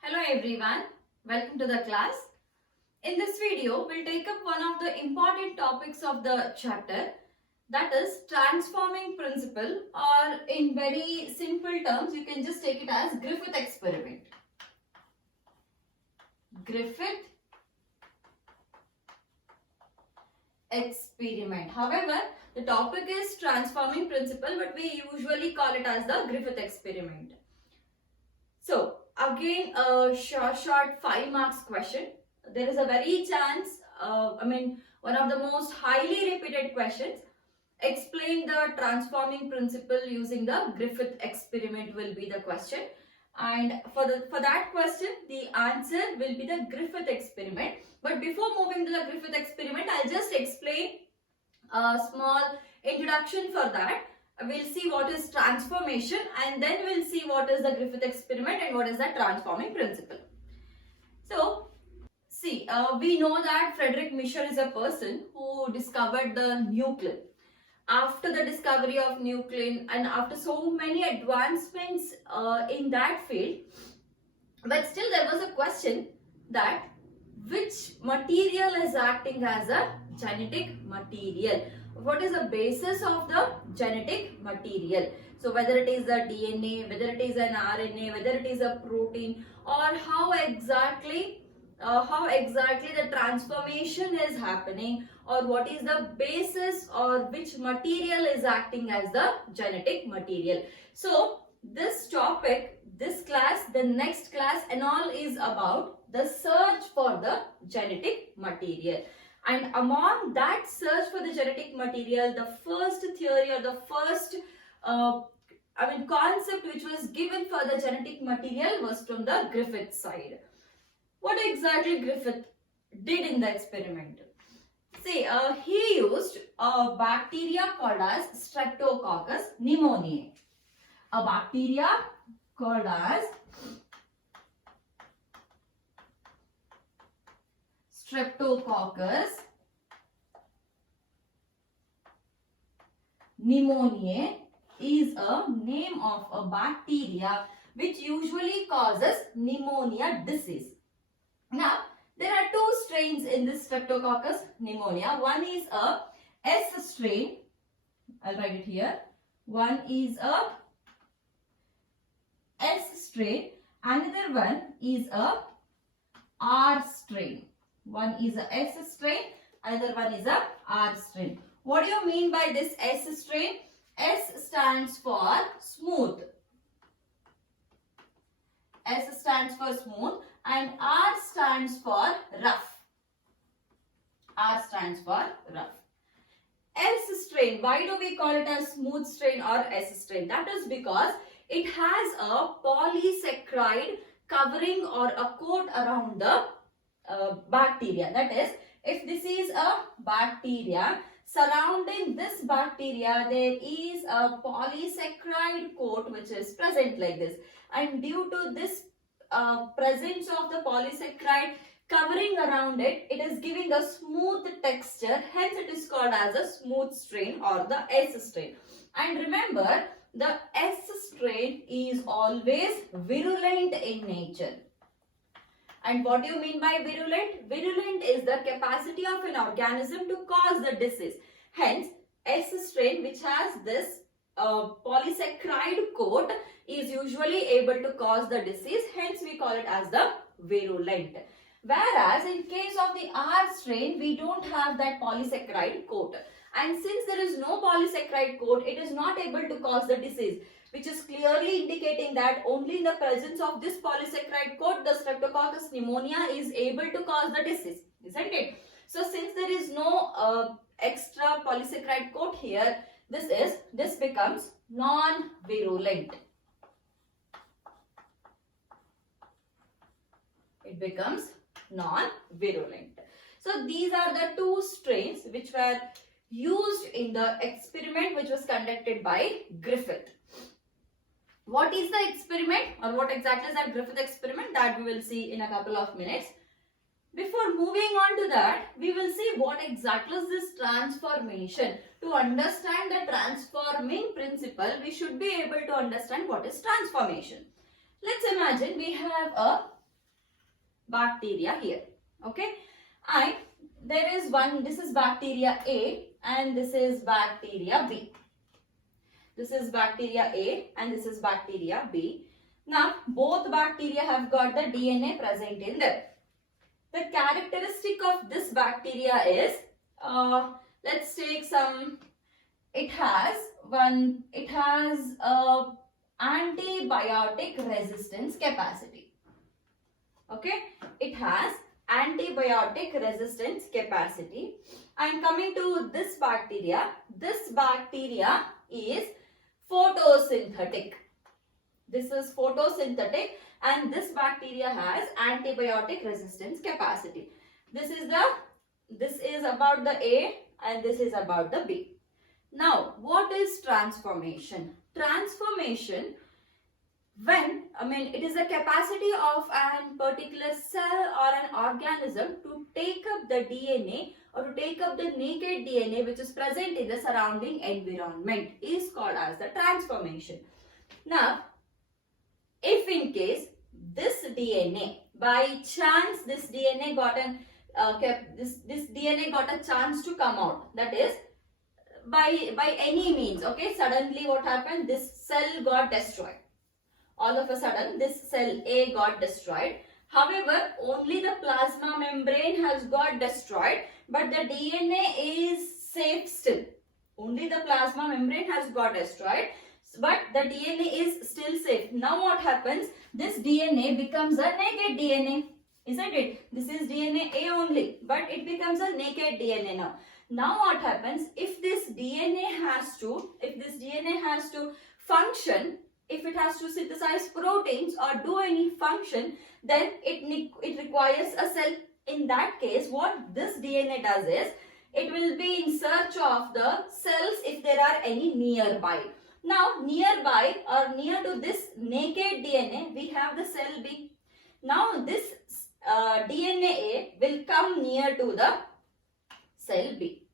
Hello everyone, welcome to the class. In this video, we'll take up one of the important topics of the chapter, that is transforming principle, or in very simple terms you can just take it as Griffith experiment. Griffith experiment. However, the topic is transforming principle, but we usually call it as the Griffith experiment. So again, a short 5 marks question. There is a very chance, one of the most highly repeated questions. Explain the transforming principle using the Griffith experiment will be the question. And for that question, the answer will be the Griffith experiment. But before moving to the Griffith experiment, I'll just explain a small introduction for that. We'll see what is transformation, and then we'll see what is the Griffith experiment and what is the transforming principle. So, see, we know that Frederick Michel is a person who discovered the nucleus. After the discovery of nucleus and after so many advancements in that field, but still there was a question that which material is acting as a genetic material. What is the basis of the genetic material? So whether it is the DNA, whether it is an RNA, whether it is a protein, or how exactly the transformation is happening, or what is the basis or which material is acting as the genetic material. So this topic, this class, the next class and all is about the search for the genetic material. And among that search for the genetic material, the first theory or the first concept which was given for the genetic material was from the Griffith side. What exactly Griffith did in the experiment? See, he used a bacteria called as Streptococcus pneumoniae. A bacteria called as Streptococcus pneumoniae is a name of a bacteria which usually causes pneumonia disease. Now, there are two strains in this Streptococcus pneumonia. One is a S strain. I'll write it here. One is a S strain. Another one is a R strain. One is a S strain. Another one is a R strain. What do you mean by this S strain? S stands for smooth. S stands for smooth and R stands for rough. R stands for rough. S strain, why do we call it as smooth strain or S strain? That is because it has a polysaccharide covering or a coat around the bacteria. That is, if this is a bacteria, surrounding this bacteria there is a polysaccharide coat which is present like this, and due to this presence of the polysaccharide covering around it, it is giving a smooth texture, hence it is called as a smooth strain or the S strain. And remember, the S strain is always virulent in nature. And what do you mean by virulent? Virulent is the capacity of an organism to cause the disease. Hence, S strain, which has this polysaccharide coat, is usually able to cause the disease. Hence, we call it as the virulent. Whereas, in case of the R strain, we don't have that polysaccharide coat. And since there is no polysaccharide coat, it is not able to cause the disease, which is clearly indicating that only in the presence of this polysaccharide coat, the Streptococcus pneumonia is able to cause the disease, isn't it? So since there is no extra polysaccharide coat here, this becomes non-virulent. It becomes non-virulent. So these are the two strains which were used in the experiment which was conducted by Griffith. What is the experiment or what exactly is that Griffith experiment? That we will see in a couple of minutes. Before moving on to that, we will see what exactly is this transformation. To understand the transforming principle, we should be able to understand what is transformation. Let's imagine we have a bacteria here. Okay, and there is one, this is bacteria A and this is bacteria B. This is bacteria A and this is bacteria B. Now both bacteria have got the DNA present in them. The characteristic of this bacteria is, let's take some, it has antibiotic resistance capacity. Okay, it has antibiotic resistance capacity. And coming to this bacteria is photosynthetic. This is photosynthetic and this bacteria has antibiotic resistance capacity. This is about the A and this is about the B. Now, what is transformation? Transformation, it is the capacity of a particular cell or an organism to take up the DNA or to take up the naked DNA which is present in the surrounding environment is called as the transformation. Now, if in case this DNA, by chance this DNA got this DNA got a chance to come out, that is by any means, okay, suddenly what happened, this cell got destroyed. All of a sudden this cell A got destroyed. However, only the plasma membrane has got destroyed, but the DNA is safe still. Only the plasma membrane has got destroyed, but the DNA is still safe. Now what happens? This DNA becomes a naked DNA, isn't it? This is DNA A only, but it becomes a naked DNA now. Now what happens? If this DNA has to function, if it has to synthesize proteins or do any function, then it requires a cell. In that case, what this DNA does is, it will be in search of the cells if there are any nearby. Now, nearby or near to this naked DNA, we have the cell B. Now, this DNA A will come near to the cell B.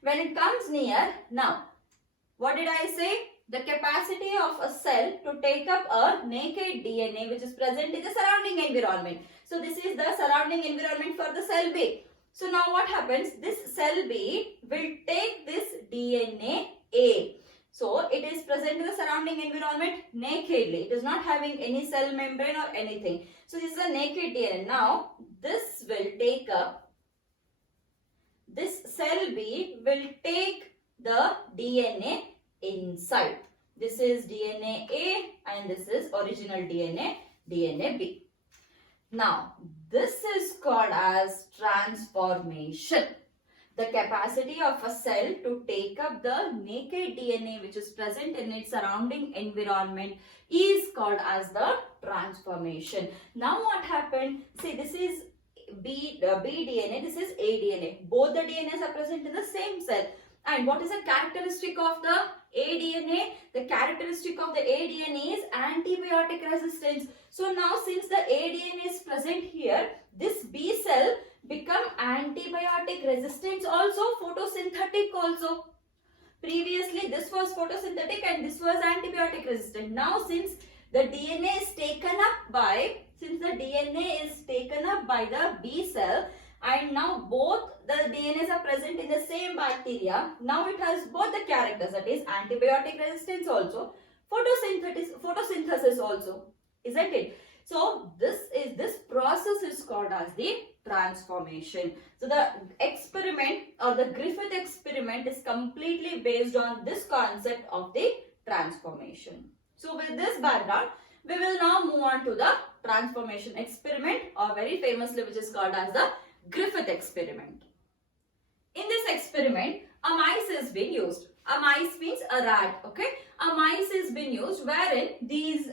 When it comes near, now, what did I say? The capacity of a cell to take up a naked DNA which is present in the surrounding environment. So, this is the surrounding environment for the cell B. So, now what happens? This cell B will take this DNA A. So, it is present in the surrounding environment nakedly. It is not having any cell membrane or anything. So, this is a naked DNA. Now, this will take up, this cell B will take the DNA inside. This is DNA A and this is original DNA, DNA B. Now, this is called as transformation. The capacity of a cell to take up the naked DNA which is present in its surrounding environment is called as the transformation. Now what happened? See, this is B DNA, this is A DNA. Both the DNAs are present in the same cell. And what is the characteristic of the A DNA? The characteristic of the A DNA is antibiotic resistance. So now since the A DNA is present here, this B cell become antibiotic resistant also, photosynthetic also. Previously this was photosynthetic and this was antibiotic resistant. Now since the DNA is taken up by the B cell, and now both the DNAs are present in the same bacteria, now it has both the characters, that is antibiotic resistance also, photosynthesis also, isn't it? So this process is called as the transformation. So the experiment or the Griffith experiment is completely based on this concept of the transformation. So with this background, we will now move on to the transformation experiment, or very famously which is called as the Griffith experiment. In this experiment, a mice is being used. A mice means a rat, okay? A mice is being used wherein these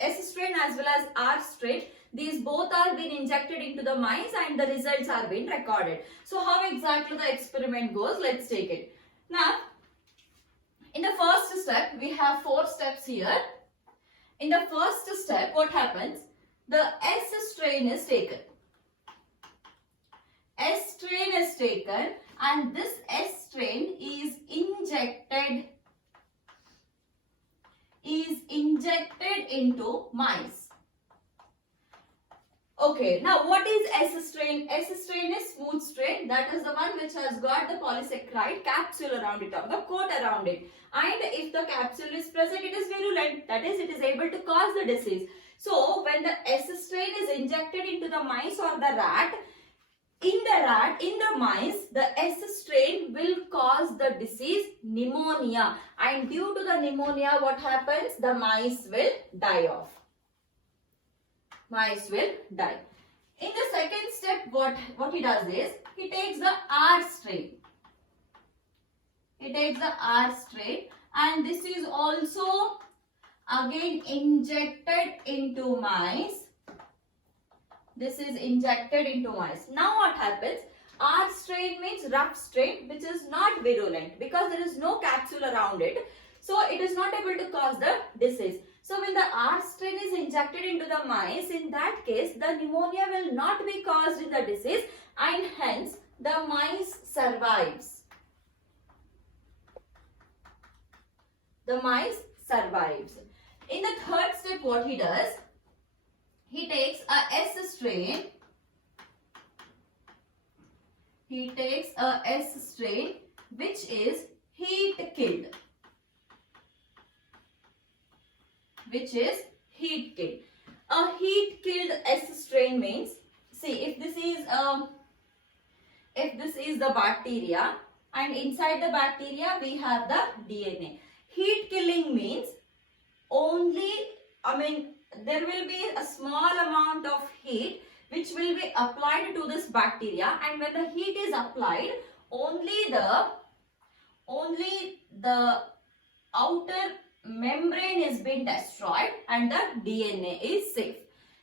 S strain as well as R strain, these both are being injected into the mice and the results are being recorded. So how exactly the experiment goes? Let's take it. Now, in the first step, we have 4 steps here. In the first step, what happens? The S strain is taken. S strain is taken and this S strain is injected into mice. Okay, now what is S strain? S strain is smooth strain. That is the one which has got the polysaccharide capsule around it, or the coat around it. And if the capsule is present, it is virulent. That is, it is able to cause the disease. So, when the S strain is injected into the mice or the rat, in the mice, the S strain will cause the disease pneumonia. And due to the pneumonia, what happens? The mice will die off. Mice will die. In the second step, what he does is, he takes the R strain. He takes the R strain, and this is also again injected into mice. This is injected into mice. Now what happens? R strain means rough strain, which is not virulent because there is no capsule around it. So it is not able to cause the disease. So when the R strain is injected into the mice, in that case, the pneumonia will not be caused in the disease, and hence the mice survives. The mice survives. In the third step, what he does? He takes a S strain. He takes a S strain which is heat killed. Which is heat killed. A heat killed S strain means, see, if this is the bacteria, and inside the bacteria we have the DNA. Heat killing means only, there will be a small amount of heat which will be applied to this bacteria, and when the heat is applied, only the outer membrane is being destroyed and the DNA is safe.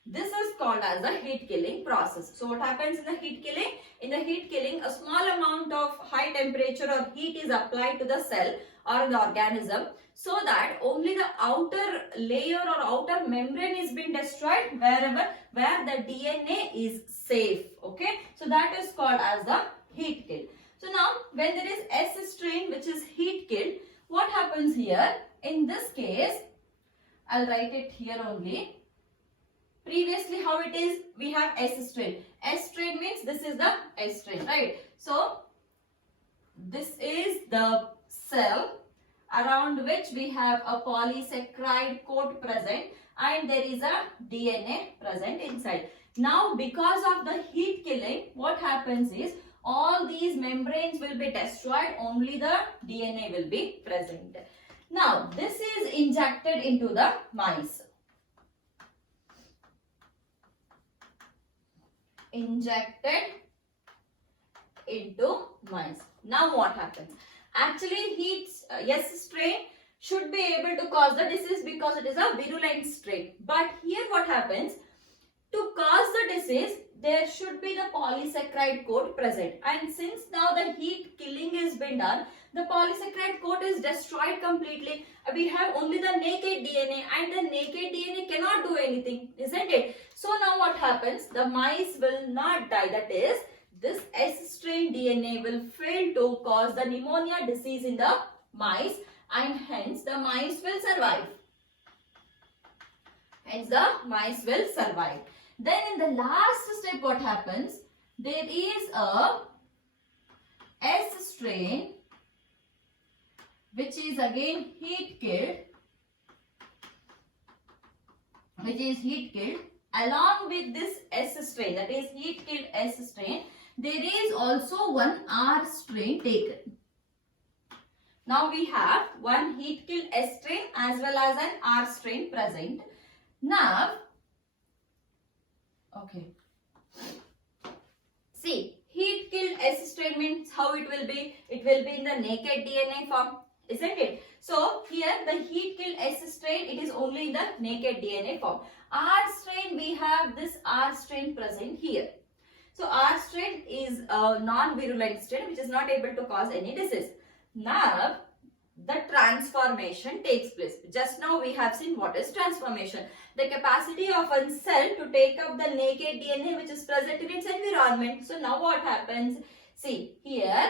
This is called as the heat killing process. So what happens in the heat killing? In the heat killing, a small amount of high temperature or heat is applied to the cell or the organism, so that only the outer layer or outer membrane is being destroyed where the DNA is safe. Okay, so that is called as the heat kill. So now when there is S strain which is heat killed, what happens here? In this case, I'll write it here only. Previously how it is, we have S strain. S strain means this is the S strain, right? So this is the cell around which we have a polysaccharide coat present, and there is a DNA present inside. Now because of the heat killing, what happens is, all these membranes will be destroyed, only the DNA will be present. Now this is injected into the mice. Injected into mice. Now what happens? Actually, S strain should be able to cause the disease because it is a virulent strain. But here what happens? To cause the disease, there should be the polysaccharide coat present. And since now the heat killing is been done, the polysaccharide coat is destroyed completely. We have only the naked DNA, and the naked DNA cannot do anything, isn't it? So now what happens? The mice will not die. That is, this S strain DNA will fail to cause the pneumonia disease in the mice, and hence the mice will survive. Hence the mice will survive. Then in the last step, what happens? There is a S strain which is again heat killed, along with this S strain, that is heat killed S strain. There is also one R strain taken. Now we have one heat killed S strain as well as an R strain present. Now, okay. See, heat killed S strain means how it will be? It will be in the naked DNA form, isn't it? So here the heat killed S strain, it is only in the naked DNA form. R strain, we have this R strain present here. So R strain is a non-virulent strain which is not able to cause any disease. Now the transformation takes place. Just now we have seen what is transformation. The capacity of a cell to take up the naked DNA which is present in its environment. So now what happens? See here,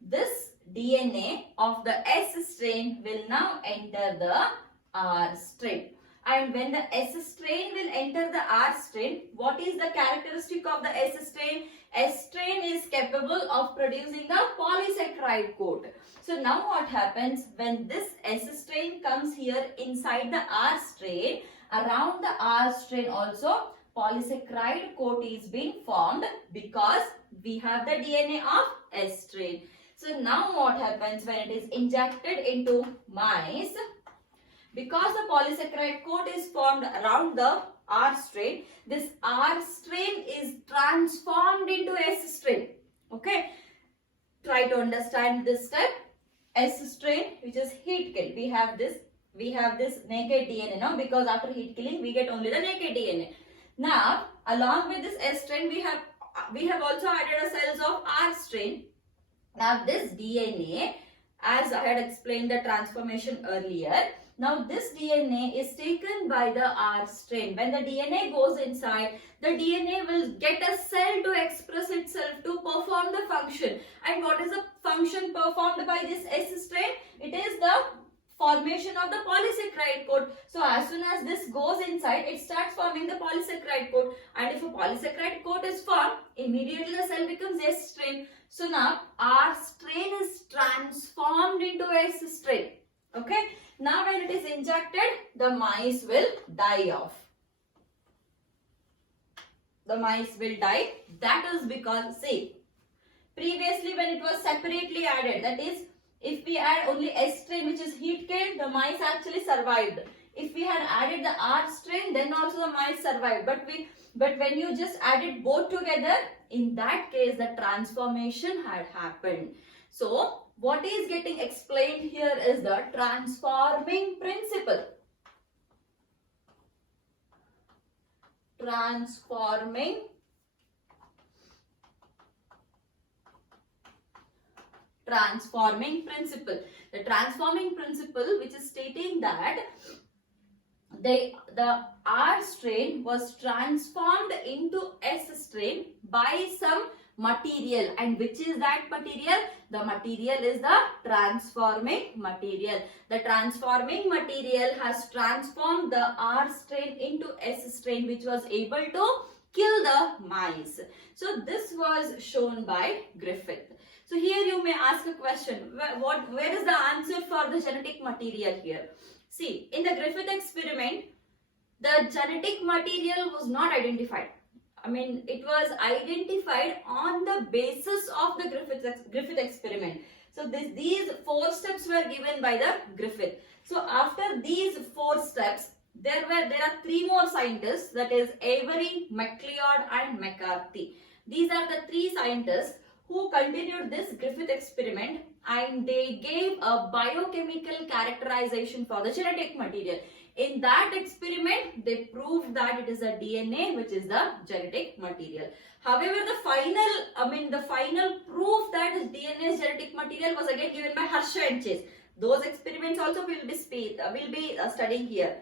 this DNA of the S strain will now enter the R strain. And when the S strain will enter the R strain, what is the characteristic of the S strain? S strain is capable of producing a polysaccharide coat. So now what happens when this S strain comes here inside the R strain, around the R strain also polysaccharide coat is being formed because we have the DNA of S strain. So now what happens when it is injected into mice? Because the polysaccharide coat is formed around the R strain, this R strain is transformed into S strain. Okay, try to understand this step. S strain, which is heat kill. We have this naked DNA now, because after heat killing we get only the naked DNA. Now along with this S strain we have also added a cells of R strain. Now this DNA, as I had explained the transformation earlier, now this DNA is taken by the R strain. When the DNA goes inside, the DNA will get a cell to express itself to perform the function. And what is the function performed by this S strain? It is the formation of the polysaccharide coat. So as soon as this goes inside, it starts forming the polysaccharide coat. And if a polysaccharide coat is formed, immediately the cell becomes S strain. So now R strain is transformed into S strain. Okay. Now when it is injected, the mice will die off. The mice will die. That is because, see, previously when it was separately added, that is, if we add only S strain, which is heat killed, the mice actually survived. If we had added the R strain, then also the mice survived. But when you just added both together, in that case the transformation had happened. So what is getting explained here is the transforming principle. Transforming principle. The transforming principle, which is stating that the R strain was transformed into S strain by some material. And which is that material? The material is the transforming material. The transforming material has transformed the R strain into S strain, which was able to kill the mice. So this was shown by Griffith. So here you may ask a question, where is the answer for the genetic material here? See, in the Griffith experiment, the genetic material was not identified. I mean, it was identified on the basis of the Griffith experiment. So these 4 steps were given by the Griffith. So after these 4 steps, there are 3 more scientists, that is Avery, McLeod and McCarthy. These are the 3 scientists who continued this Griffith experiment, and they gave a biochemical characterization for the genetic material. In that experiment, they proved that it is a DNA which is the genetic material. However, the final proof that is DNA is genetic material was again given by Hershey and Chase. Those experiments also will be studying here.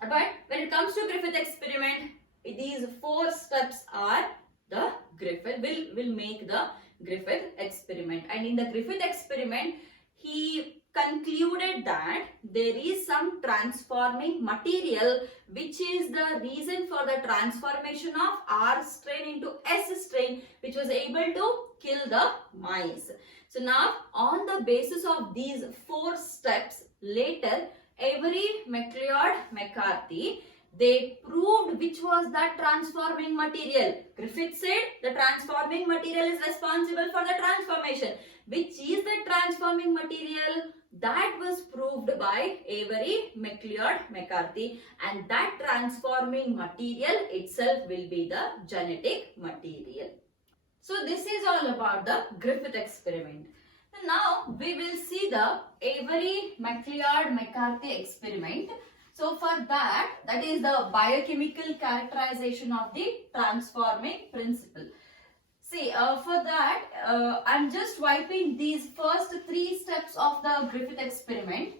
But when it comes to Griffith experiment, these 4 steps are the Griffith will make the Griffith experiment. And in the Griffith experiment, he concluded that there is some transforming material which is the reason for the transformation of R strain into S strain, which was able to kill the mice. So now on the basis of these 4 steps, later Avery, McLeod, McCarthy, they proved which was that transforming material. Griffith said the transforming material is responsible for the transformation. Which is the transforming material? That was proved by Avery, McLeod, McCarthy, and that transforming material itself will be the genetic material. So this is all about the Griffith experiment. Now we will see the Avery, McLeod, McCarthy experiment. So for that is the biochemical characterization of the transforming principle. See, for that, I'm just wiping these first 3 steps of the Griffith experiment.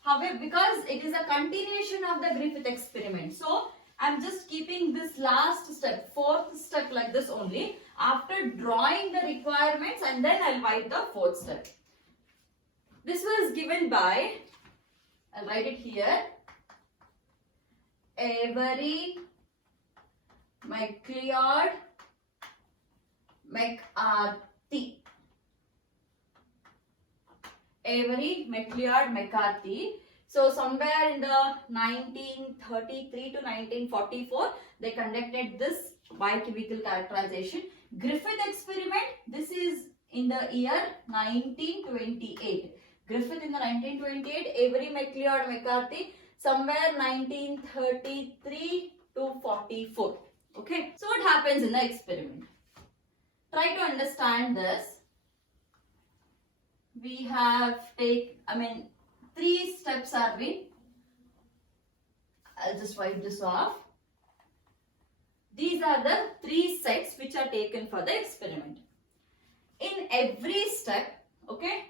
However, because it is a continuation of the Griffith experiment, so I'm just keeping this last step, 4th step like this only, after drawing the requirements, and then I'll wipe the 4th step. This was given by, I'll write it here, Avery, McLeod, McCarthy. Avery, McLeod, McCarthy. So somewhere in the 1933 to 1944, they conducted this bicubical characterization. Griffith experiment, this is in the year 1928. Griffith in the 1928, Avery, McLeod, McCarthy, somewhere 1933 to 44. Okay, so what happens in the experiment? Try to understand this. We have three steps are being. I'll just wipe this off. These are the three sets which are taken for the experiment. In every step, okay,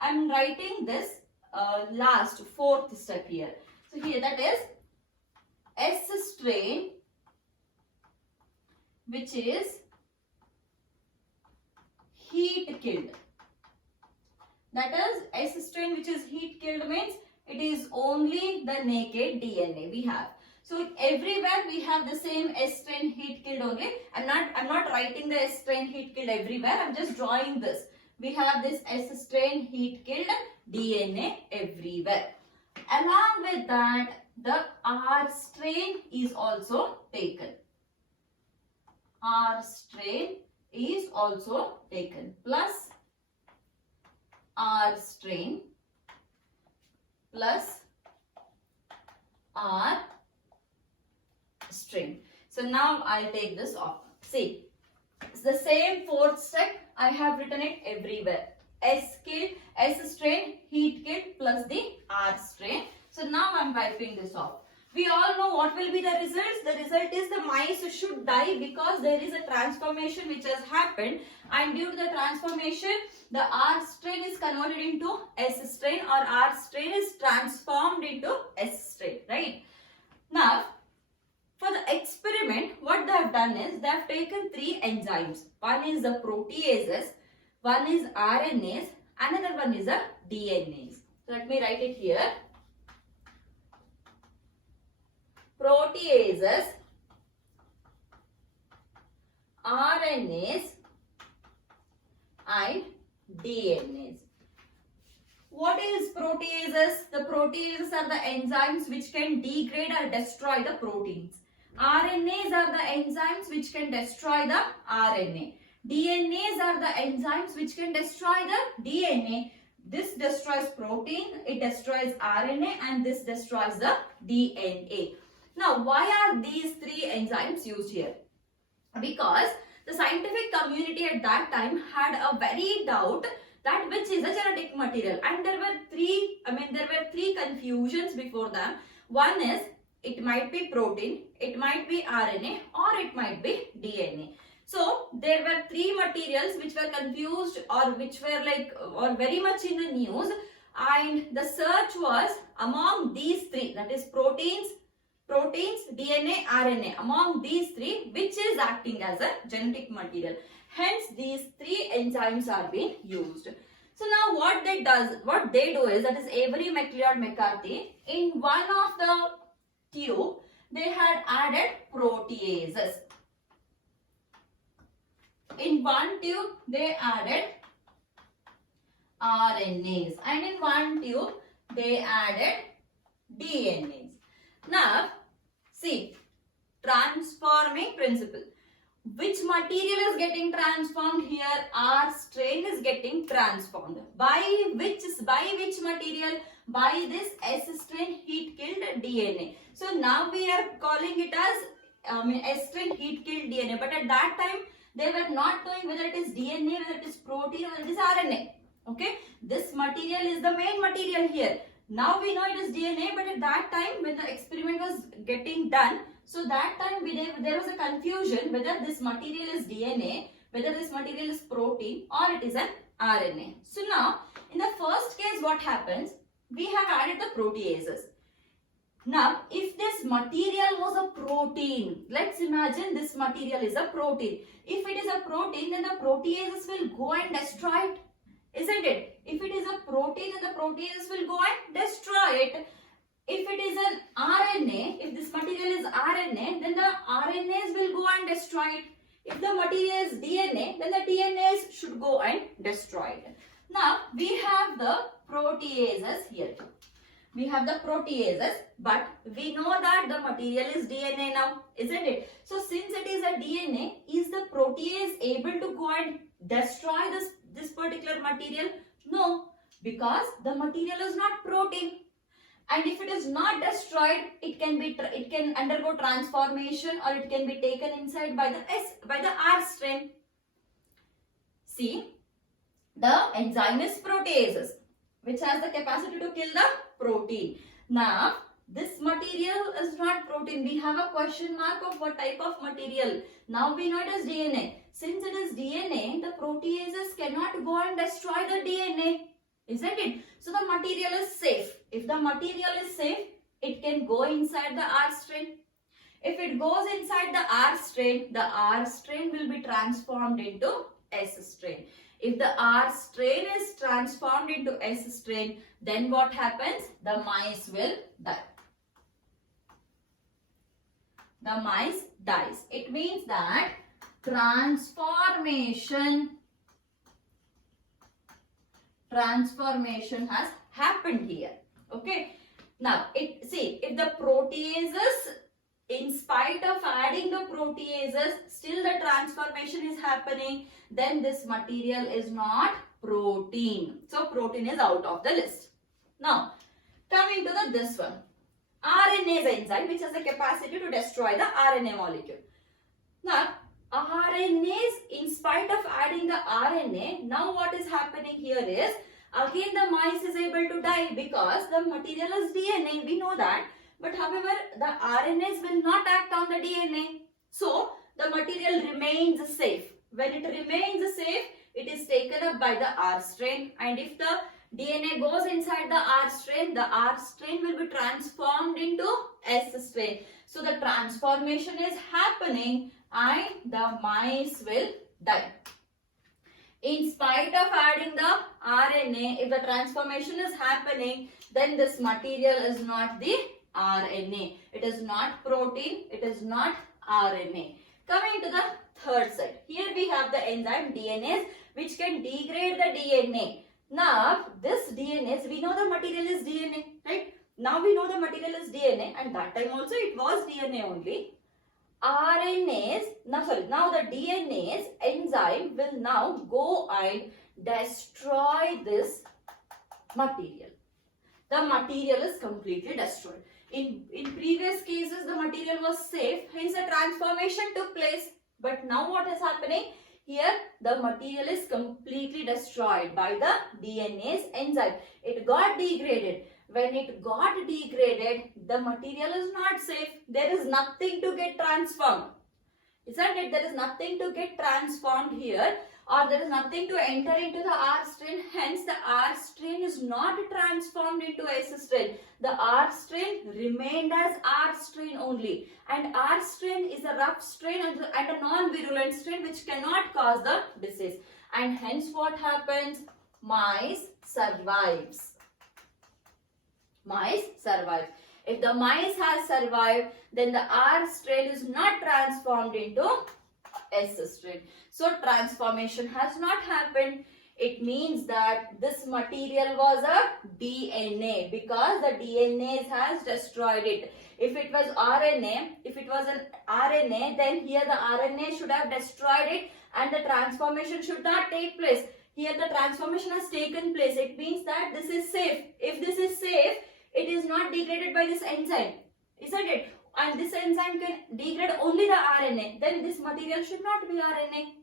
I'm writing this last fourth step here. So here that is S strain, which is heat killed. That is S strain which is heat killed means it is only the naked DNA we have. So everywhere we have the same S strain heat killed only. I'm not writing the S strain heat killed everywhere. I'm just drawing this. We have this S strain heat killed DNA everywhere. Along with that, the R strain is also taken. R strain is also taken plus R strain plus R strain. So now I'll take this off. See, it's the same fourth step. I have written it everywhere. S killed, S strain, heat killed plus the R strain. So now I'm wiping this off. We all know what will be the results. The result is the mice should die because there is a transformation which has happened, and due to the transformation the R strain is converted into S strain, or R strain is transformed into S strain, right? Now for the experiment, what they have done is they have taken three enzymes. One is the proteases, one is RNAs, another one is the DNAs. So let me write it here. Proteases, RNAs and DNAs. What is proteases? The proteases are the enzymes which can degrade or destroy the proteins. RNAs are the enzymes which can destroy the RNA. DNAs are the enzymes which can destroy the DNA. This destroys protein, it destroys RNA, and this destroys the DNA. Now, why are these three enzymes used here? Because the scientific community at that time had a very doubt that which is a genetic material, and there were three confusions before them. One is it might be protein, it might be RNA, or it might be DNA. So there were three materials which were confused, or which were very much in the news, and the search was among these three, that is proteins, DNA, RNA. Among these three, which is acting as a genetic material. Hence, these three enzymes are being used. So now what they do is, that is Avery, McLeod, McCarthy, in one of the tube, they had added proteases. In one tube, they added RNAs, and in one tube, they added DNAs. Now, see, transforming principle. Which material is getting transformed here? R strain is getting transformed. By which material? By this S strain heat killed DNA. So now we are calling it as S strain heat killed DNA. But at that time, they were not knowing whether it is DNA, whether it is protein, or it is RNA. Okay, this material is the main material here. Now we know it is DNA, but at that time when the experiment was getting done, so that time there was a confusion whether this material is DNA, whether this material is protein, or it is an RNA. So now in the first case, what happens? We have added the proteases. Now if this material was a protein, let's imagine this material is a protein. If it is a protein, then the proteases will go and destroy it. Isn't it? If it is a protein, then the proteases will go and destroy it. If it is an RNA, destroy it. If the material is DNA, then the DNAs should go and destroy it. Now, we have the proteases here. We have the proteases, but we know that the material is DNA now, isn't it? So, since it is a DNA, is the protease able to go and destroy this particular material? No, because the material is not protein. And if it is not destroyed, it can undergo transformation, or it can be taken inside by the R strain. See, the enzyme is proteases, which has the capacity to kill the protein. Now, this material is not protein. We have a question mark of what type of material. Now we know it is DNA. Since it is DNA, the proteases cannot go and destroy the DNA. Isn't it? So the material is safe. If the material is safe, it can go inside the R strain. If it goes inside the R strain will be transformed into S strain. If the R strain is transformed into S strain, then what happens? The mice will die. The mice dies. It means that transformation has happened here. Okay. Now, if the proteases, in spite of adding the proteases, still the transformation is happening, then this material is not protein. So, protein is out of the list. Now, coming to this one. RNase enzyme, which has the capacity to destroy the RNA molecule. Now, RNase, in spite of adding the RNA, now what is happening here is, again the mice is able to die because the material is DNA, we know that. But however, the RNase will not act on the DNA. So, the material remains safe. When it remains safe, it is taken up by the R strain. And if the DNA goes inside the R strain will be transformed into S strain. So, the transformation is happening and the mice will die. In spite of adding the RNA, if the transformation is happening, then this material is not the RNA. It is not protein, it is not RNA. Coming to the third side. Here we have the enzyme DNase, which can degrade the DNA. Now, this DNase, we know the material is DNA, right? Now we know the material is DNA, and that time also it was DNA only. Now the DNase enzyme will now go and destroy this material. The material is completely destroyed. In previous cases, the material was safe, hence the transformation took place. But now what is happening? Here, the material is completely destroyed by the DNase enzyme. It got degraded. When it got degraded, the material is not safe. There is nothing to get transformed. Isn't it? There is nothing to get transformed here, or there is nothing to enter into the R strain. Hence, the R strain is not transformed into S strain. The R strain remained as R strain only. And R strain is a rough strain and a non-virulent strain which cannot cause the disease. And hence, what happens? Mice survives. Mice survive. If the mice has survived, then the R strain is not transformed into S strain. So, transformation has not happened. It means that this material was a DNA because the DNA has destroyed it. If it was an RNA, then here the RNA should have destroyed it and the transformation should not take place. Here the transformation has taken place. It means that this is safe. If this is safe, it is not degraded by this enzyme, isn't it? And this enzyme can degrade only the RNA. Then this material should not be RNA.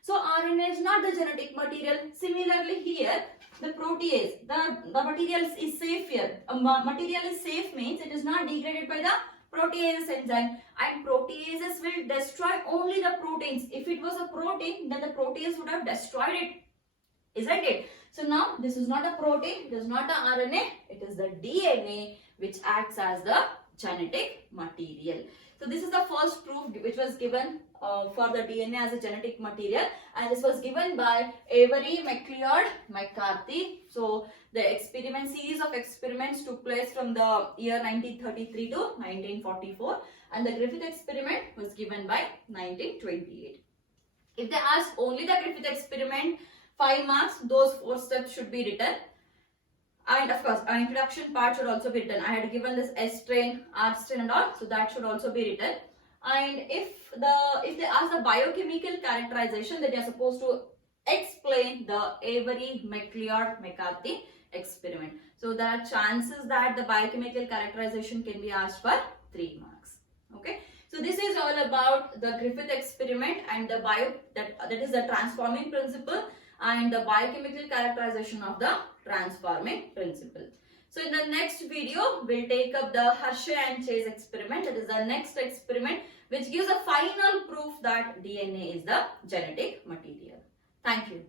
So RNA is not the genetic material. Similarly here, the protease, the material is safe here. Material is safe means it is not degraded by the protease enzyme. And proteases will destroy only the proteins. If it was a protein, then the protease would have destroyed it. Isn't it? So now this is not a protein, it is not a RNA, it is the DNA which acts as the genetic material. So this is the first proof which was given for the DNA as a genetic material, and this was given by Avery, McLeod, McCarthy. So the series of experiments took place from the year 1933 to 1944, and the Griffith experiment was given by 1928. If they ask only the Griffith experiment, 5 marks, those 4 steps should be written. And of course, an introduction part should also be written. I had given this S strain, R strain and all, so that should also be written. And if they ask the biochemical characterization, then they are supposed to explain the Avery, McLeod, McCarthy experiment. So there are chances that the biochemical characterization can be asked for 3 marks. Okay. So this is all about the Griffith experiment and the that is the transforming principle and the biochemical characterization of the transforming principle. So in the next video, we'll take up the Hershey and Chase experiment. That is the next experiment which gives a final proof that DNA is the genetic material. Thank you.